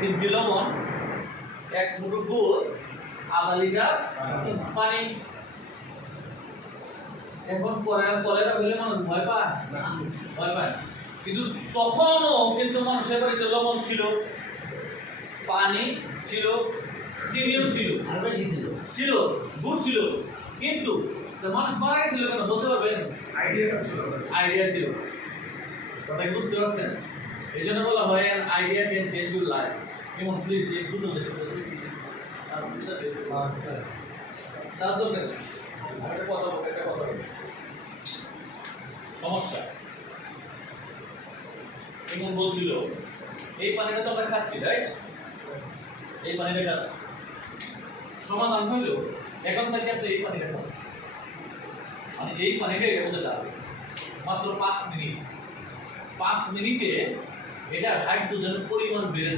চিমটি লবণ, 1 মুঠো গুড়, আধা লিটার পানি। এখন কলেরা হইলে মানুষ ভয় পায় না, ভয় পায়। কিন্তু তখনও কিন্তু মানুষের বাড়িতে লবণ ছিল, পানি ছিল, চিনিও ছিল, আর বেশি ছিল, গুড় ছিল, কিন্তু মানুষ মারা গেছিল কেন বলতে পারবেন? আইডিয়া ছিল। কথা কি বুঝতে পারছেন? এই জন্য বলা হয় idea can change your life. যেমন প্লিজ এই দুটো সমস্যা এমন বলছিল এই পানিটা তো আমরা খাচ্ছি, রাইট? এই পানিটা খাচ্ছি, সমাধান হইল এখন থেকে আপনি এই পানিটা খাবেন, মানে এই পানিটা এর মধ্যে যাবে মাত্র 5 মিনিট। 5 মিনিটে এটা হাইড্রোজেনের পরিমাণ বেড়ে